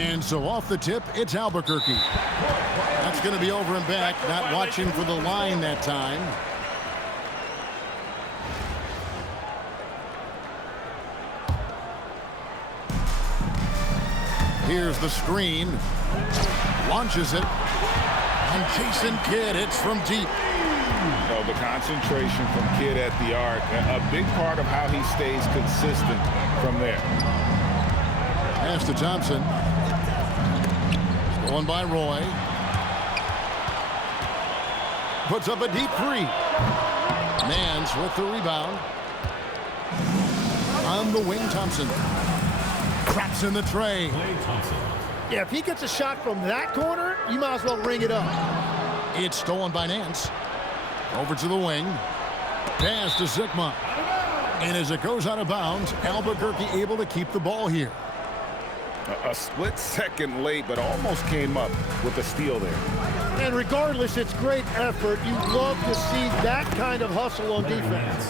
And so off the tip, it's Albuquerque. That's going to be over and back, not watching for the line that time. Here's the screen. Launches it. And Jason Kidd hits from deep. Oh, the concentration from Kidd at the arc, a big part of how he stays consistent from there. Pass to Thompson. Stolen by Roy. Puts up a deep three. Nance with the rebound. On the wing, Thompson. Traps in the tray. Yeah, if he gets a shot from that corner, you might as well ring it up. It's stolen by Nance. Over to the wing. Pass to Sikma. And as it goes out of bounds, Albuquerque able to keep the ball here. A split second late, but almost came up with a steal there. And regardless, it's great effort. You love to see that kind of hustle on defense.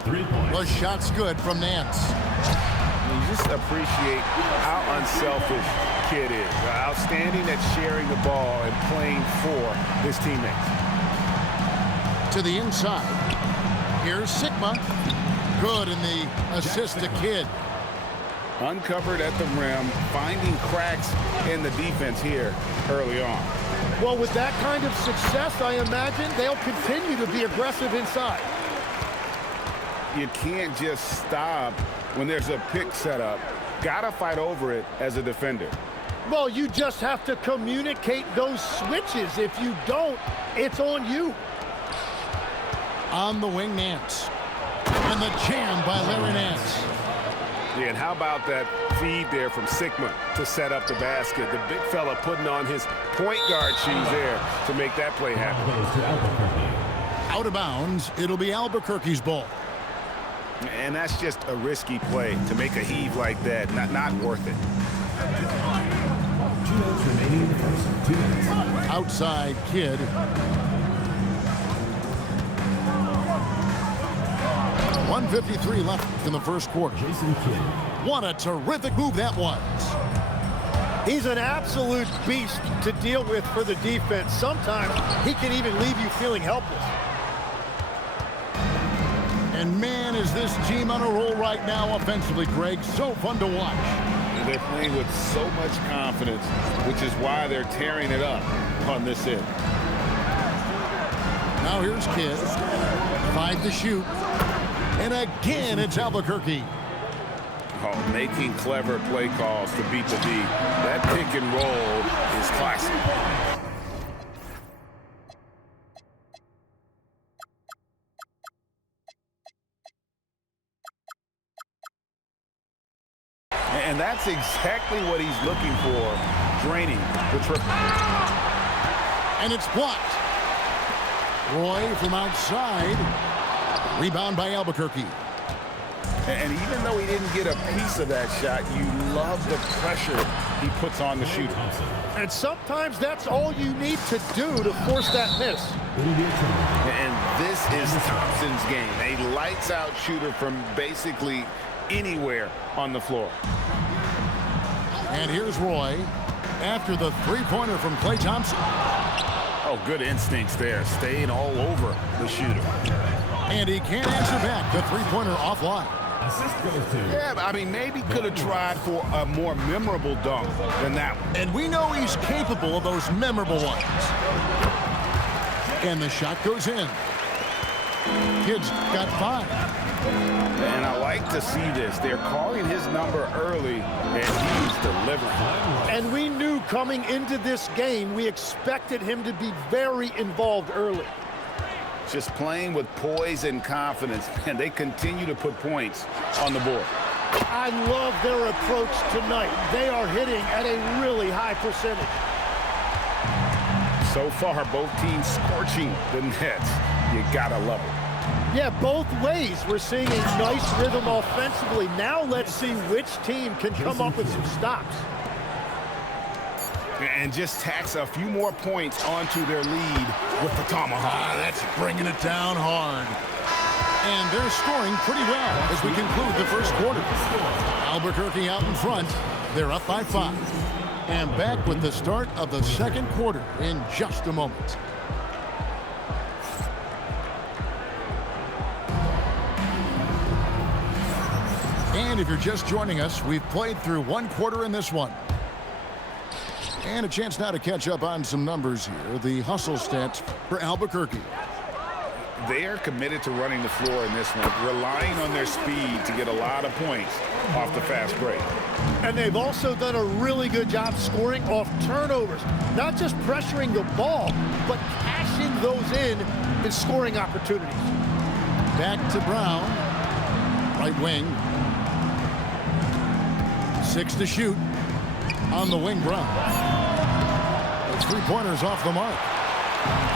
3 points. The shot's good from Nance. You just appreciate how unselfish Kidd is. Outstanding at sharing the ball and playing for his teammates. To the inside. Here's Sikma. Good in the assist to Kidd. Uncovered at the rim, finding cracks in the defense here early on. Well, with that kind of success, I imagine they'll continue to be aggressive inside. You can't just stop when there's a pick set up. Gotta fight over it as a defender. Well, you just have to communicate those switches. If you don't, it's on you. On the wing, Nance. And the jam by Larry Nance. Yeah, and how about that feed there from Sikma to set up the basket? The big fella putting on his point guard shoes there to make that play happen. Out of bounds, it'll be Albuquerque's ball. And that's just a risky play to make a heave like that. Not worth it. 2 minutes remaining in the first. 2 minutes. Outside Kidd. .153 left in the first quarter. Jason Kidd. What a terrific move that was. He's an absolute beast to deal with for the defense. Sometimes he can even leave you feeling helpless. And man, is this team on a roll right now offensively, Greg. So fun to watch. They're playing with so much confidence, which is why they're tearing it up on this end. Now here's Kidd. 5 to shoot. And again, it's Albuquerque. Oh, making clever play calls to beat the D. That pick and roll is classic. And that's exactly what he's looking for, draining the triple. And it's blocked. Roy from outside. Rebound by Albuquerque. And even though he didn't get a piece of that shot, you love the pressure he puts on the shooter. And sometimes that's all you need to do to force that miss. And this is Thompson's game. A lights-out shooter from basically anywhere on the floor. And here's Roy after the three-pointer from Klay Thompson. Oh, good instincts there, staying all over the shooter. And he can't answer back. The three-pointer offline. Yeah, I mean, maybe could have tried for a more memorable dunk than that one. And we know he's capable of those memorable ones. And the shot goes in. Kidd's got 5. And I like to see this. They're calling his number early, and he's delivering. And we knew coming into this game, we expected him to be very involved early. Just playing with poise and confidence, and they continue to put points on the board. I love their approach tonight. They are hitting at a really high percentage. So far, both teams scorching the nets. You gotta love it. Yeah, both ways. We're seeing a nice rhythm offensively. Now let's see which team can come up with some stops. And just tacks a few more points onto their lead with the tomahawk. That's bringing it down hard. And they're scoring pretty well as we conclude the first quarter. Albuquerque out in front. They're up by 5. And back with the start of the second quarter in just a moment. And if you're just joining us, we've played through one quarter in this one. And a chance now to catch up on some numbers here. The hustle stats for Albuquerque. They are committed to running the floor in this one, relying on their speed to get a lot of points off the fast break. And they've also done a really good job scoring off turnovers. Not just pressuring the ball, but cashing those in scoring opportunities. Back to Brown. Right wing. 6 to shoot. On the wing, Brown. The three-pointers off the mark.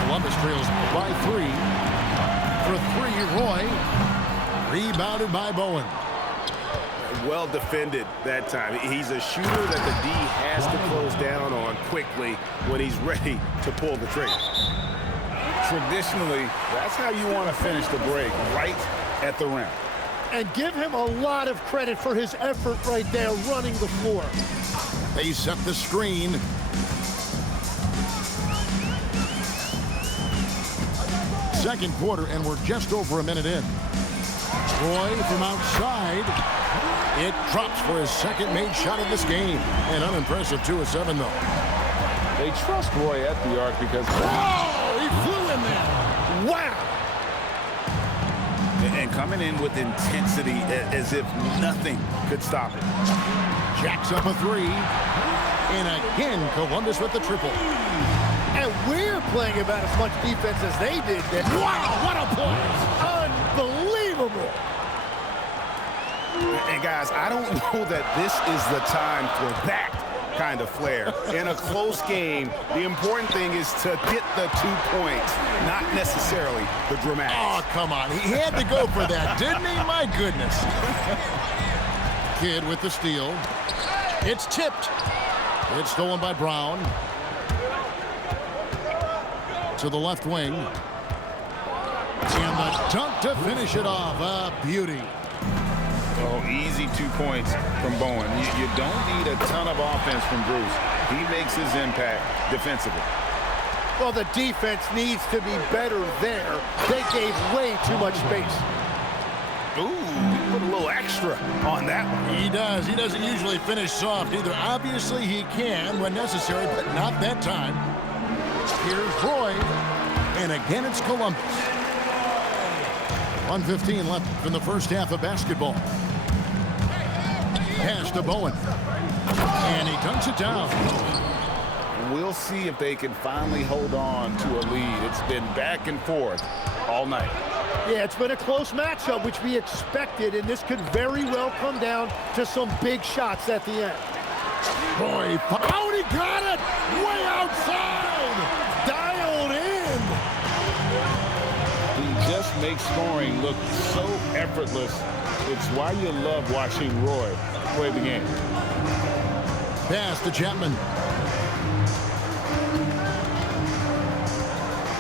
Columbus trails by 3. For 3, Roy. Rebounded by Bowen. Well defended that time. He's a shooter that the D has to close down on quickly when he's ready to pull the trigger. Traditionally, that's how you want to finish the break, right at the rim. And give him a lot of credit for his effort right there running the floor. They set the screen. Second quarter, and we're just over a minute in. Roy from outside. It drops for his second made shot of this game. An unimpressive 2 of 7, though. They trust Roy at the arc because... Oh, he flew in there. Wow! And coming in with intensity as if nothing could stop it. Jacks up a 3. And again, Columbus with the triple. And we're playing about as much defense as they did then. Wow, what a play! Unbelievable! And guys, I don't know that this is the time for that kind of flair. In a close game, the important thing is to get the 2 points, not necessarily the dramatics. Oh, come on. He had to go for that, didn't he? My goodness. Kidd with the steal. It's tipped. It's stolen by Brown. To the left wing. And the dunk to finish it off. A beauty. Oh, easy 2 points from Bowen. You don't need a ton of offense from Bruce. He makes his impact defensively. Well, the defense needs to be better there. They gave way too much space. Ooh, put a little extra on that one. He does. He doesn't usually finish soft either. Obviously, he can when necessary, but not that time. Here's Roy. And again, it's Columbus. 1:15 left in the first half of basketball. Pass to Bowen. And he dunks it down. We'll see if they can finally hold on to a lead. It's been back and forth all night. Yeah, it's been a close matchup, which we expected, and this could very well come down to some big shots at the end. Roy, oh, he got it! Way outside! Dialed in! He just makes scoring look so effortless. It's why you love watching Roy play the game. Pass to Chapman.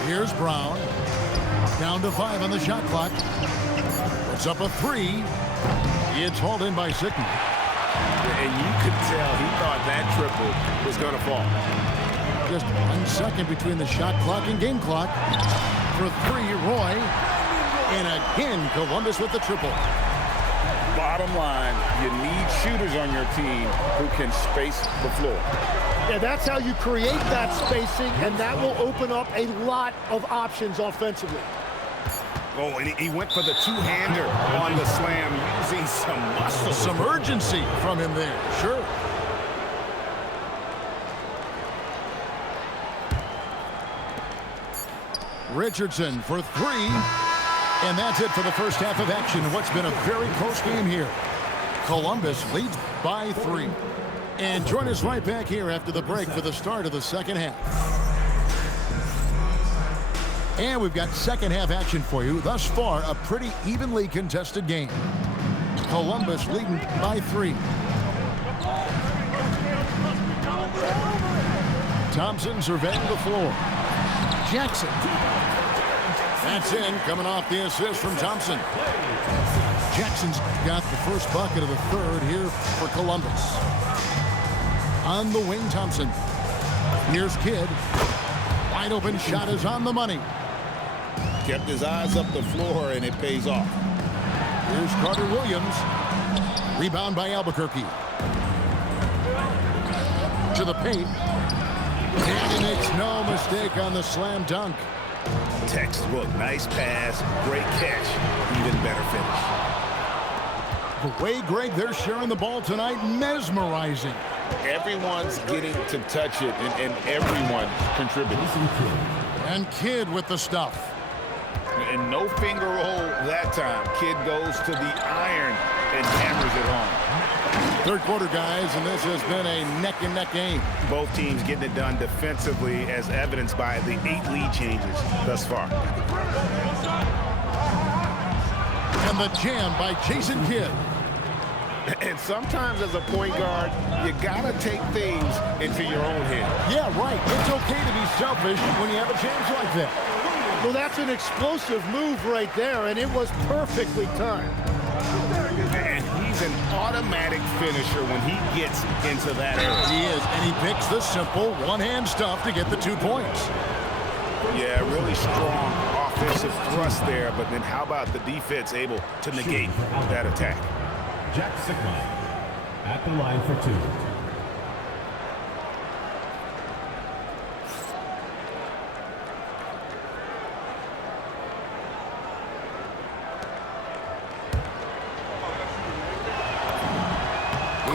Here's Brown. Down to 5 on the shot clock. It's up a 3. It's hauled in by Sickman. And you could tell he thought that triple was going to fall. Just 1 second between the shot clock and game clock. For 3, Roy. And again, Columbus with the triple. Bottom line, you need shooters on your team who can space the floor. Yeah, that's how you create that spacing, and that will open up a lot of options offensively. Oh, and he went for the two-hander on the slam, using some muscle. Some urgency from him there, sure. Richardson for 3. And that's it for the first half of action. What's been a very close game here. Columbus leads by 3. And join us right back here after the break for the start of the second half. And we've got second half action for you. Thus far, a pretty evenly contested game. Columbus leading by 3. Thompson surveying the floor. Jackson. That's in, coming off the assist from Thompson. Jackson's got the first bucket of the third here for Columbus. On the wing, Thompson. Here's Kidd. Wide open shot is on the money. Kept his eyes up the floor, and it pays off. Here's Carter Williams. Rebound by Albuquerque. To the paint. And he makes no mistake on the slam dunk. Textbook, nice pass, great catch, even better finish. The way, Greg, they're sharing the ball tonight, mesmerizing. Everyone's getting to touch it, and everyone contributing. And Kidd with the stuff. And no finger roll that time. Kidd goes to the iron and hammers it home. Third quarter, guys, and this has been a neck-and-neck game. Both teams getting it done defensively, as evidenced by the 8 lead changes thus far. And the jam by Jason Kidd. And sometimes as a point guard, you gotta take things into your own hand. Yeah, right. It's okay to be selfish when you have a chance like that. Well, that's an explosive move right there, and it was perfectly timed. And he's an automatic finisher when he gets into that area. He is, and he picks the simple one-hand stuff to get the 2 points. Yeah, really strong offensive thrust there, but then how about the defense able to negate that attack? Jack Sikma at the line for 2.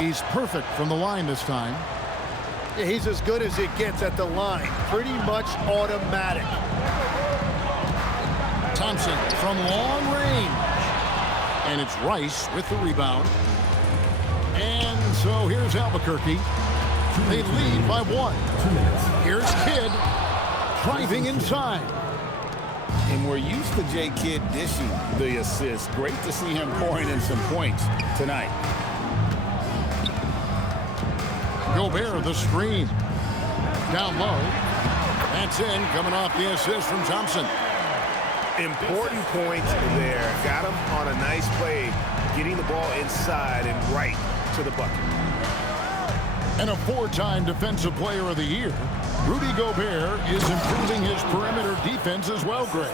He's perfect from the line this time. Yeah, he's as good as it gets at the line. Pretty much automatic. Thompson from long range. And it's Rice with the rebound. And so here's Albuquerque. They lead by 1. Here's Kidd driving inside. And we're used to J. Kidd dishing the assist. Great to see him pouring in some points tonight. Gobert the screen. Down low. That's in, coming off the assist from Thompson. Important points there. Got him on a nice play, getting the ball inside and right to the bucket. And a 4-time Defensive Player of the Year, Rudy Gobert is improving his perimeter defense as well, Greg.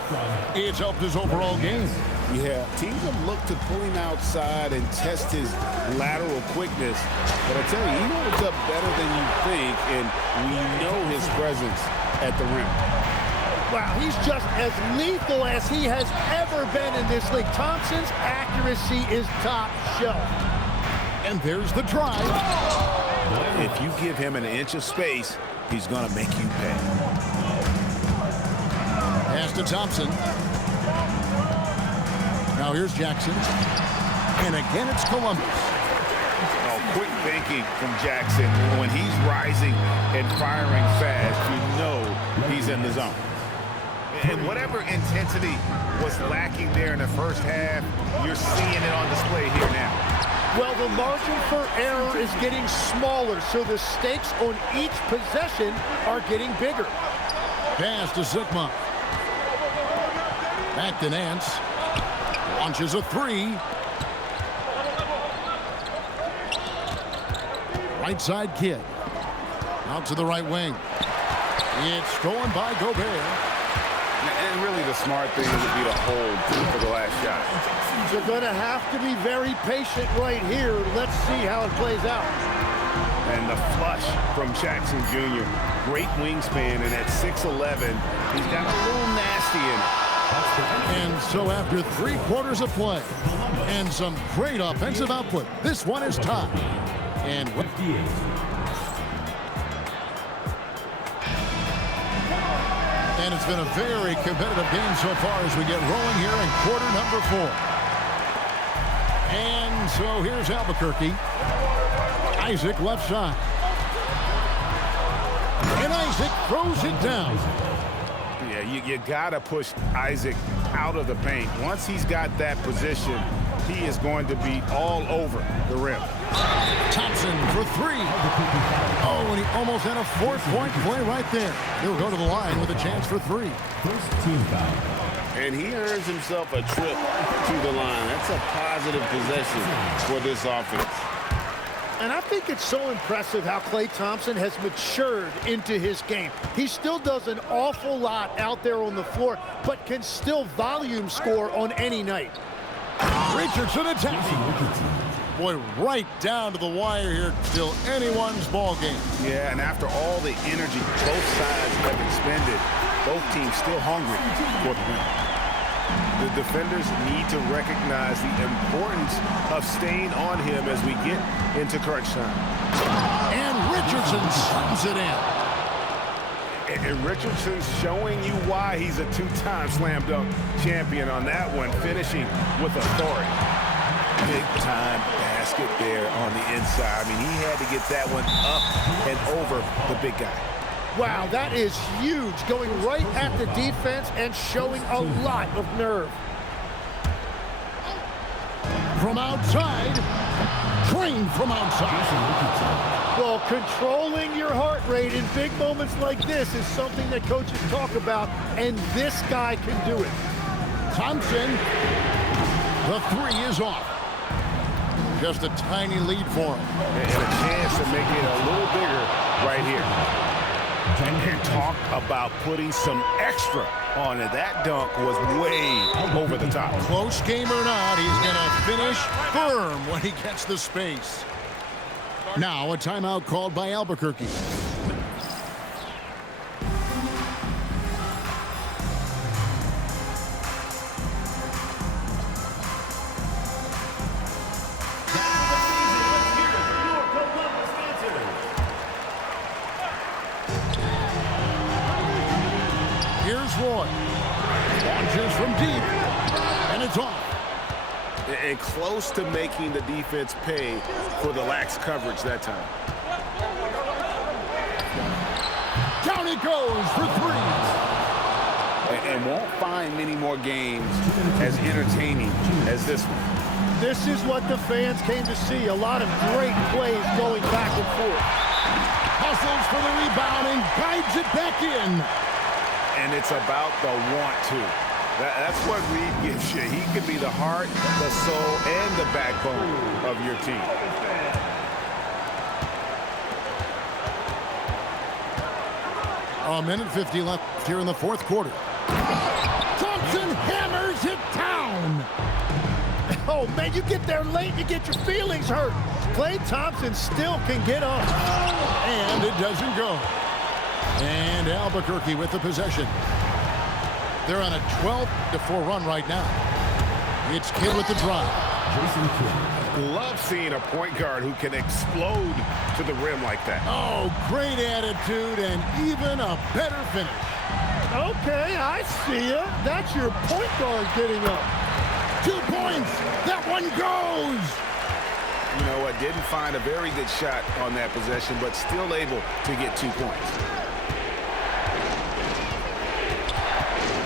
It's helped his overall game. Yeah, teams have looked to pull him outside and test his lateral quickness. But I tell you, he holds up better than you think, and we know his presence at the rim. Wow, he's just as lethal as he has ever been in this league. Thompson's accuracy is top shelf. And there's the drive. If you give him an inch of space, he's going to make you pay. Pass to Thompson. Now here's Jackson. And again, it's Columbus. Oh, quick thinking from Jackson. When he's rising and firing fast, you know he's in the zone. And whatever intensity was lacking there in the first half, you're seeing it on display here now. Well, the margin for error is getting smaller, so the stakes on each possession are getting bigger. Pass to Sikma. Back to Nance. Launches a 3. Right side Kidd. Out to the right wing. It's stolen by Gobert. And really the smart thing would be to hold for the last shot. You're going to have to be very patient right here. Let's see how it plays out. And the flush from Jackson Jr. Great wingspan, and at 6'11", he's got a little nasty in it. And so after 3 quarters of play and some great offensive output, this one is tied. And it's been a very competitive game so far as we get rolling here in quarter number 4. And so here's Albuquerque. Isaac left side. And Isaac throws it down. Yeah, you got to push Isaac out of the paint. Once he's got that position, he is going to be all over the rim. Thompson for 3. Oh, and he almost had a 4-point play right there. He'll go to the line with a chance for 3. First team foul. And he earns himself a trip to the line. That's a positive possession for this offense. And I think it's so impressive how Klay Thompson has matured into his game. He still does an awful lot out there on the floor, but can still volume score on any night. Richardson attacking. Boy, right down to the wire here. Still anyone's ball game. Yeah, and after all the energy both sides have expended, both teams still hungry for the win. The defenders need to recognize the importance of staying on him as we get into crunch time. And Richardson slams it in. And Richardson's showing you why he's a two-time slam dunk champion on that one, finishing with authority. Big-time basket there on the inside. I mean, he had to get that one up and over the big guy. Wow, that is huge, going right at the defense and showing a lot of nerve. From outside, Train from outside. Well, controlling your heart rate in big moments like this is something that coaches talk about, and this guy can do it. Thompson, the three is off. Just a tiny lead for him. And a chance to make it a little bigger right here. And talk about putting some extra on it. That dunk was way over the top. Close game or not, he's going to finish firm when he gets the space. Now a timeout called by Albuquerque. Here's Roy. Launches from deep, and it's off. And close to making the defense pay for the lax coverage that time. Down it goes for three. And won't find many more games as entertaining as this one. This is what the fans came to see. A lot of great plays going back and forth. Hustles for the rebound and guides it back in. And it's about the want to. That's what Reed gives you. He could be the heart, the soul, and the backbone of your team. A minute 50 left here in the fourth quarter. Thompson hammers it down. Oh, man, you get there late, you get your feelings hurt. Klay Thompson still can get up. And it doesn't go. And Albuquerque with the possession. They're on a 12-4 run right now. It's Kidd with the drive. Jason Kidd. Love seeing a point guard who can explode to the rim like that. Oh, great attitude and even a better finish. Okay, I see ya. That's your point guard getting up. 2 points. That one goes. You know what? Didn't find a very good shot on that possession, but still able to get 2 points.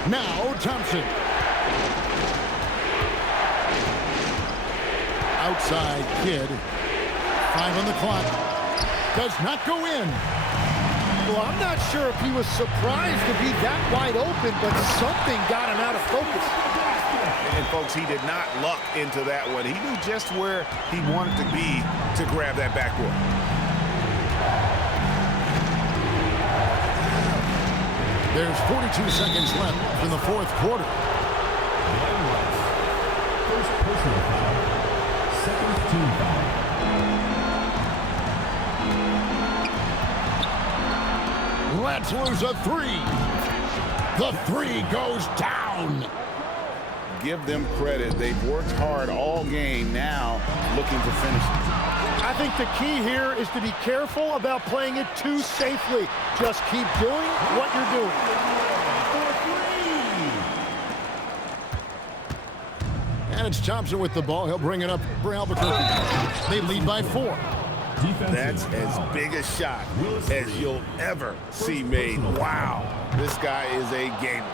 Now Thompson. Outside Kidd. 5 on the clock. Does not go in. Well, I'm not sure if he was surprised to be that wide open, but something got him out of focus. And folks, he did not luck into that one. He knew just where he wanted to be to grab that backboard. There's 42 seconds left in the fourth quarter. First personal foul. Second team foul. Let's lose a three. The three goes down. Give them credit. They've worked hard all game, now looking to finish it. I think the key here is to be careful about playing it too safely. Just keep doing what you're doing. And it's Thompson with the ball. He'll bring it up for Albuquerque. They lead by 4. That's as big a shot as you'll ever see made. Wow, this guy is a gamer.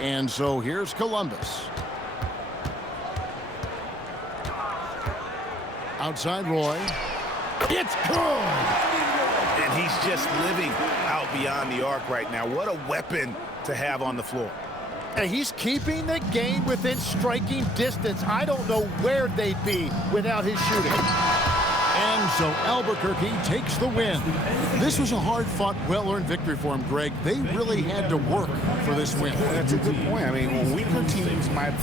And so here's Columbus. Outside Roy. It's good! And he's just living out beyond the arc right now. What a weapon to have on the floor. And he's keeping the game within striking distance. I don't know where they'd be without his shooting. And so Albuquerque takes the win. This was a hard-fought, well-earned victory for him, Greg. They really had to work for this win. That's a good point. I mean, weaker teams might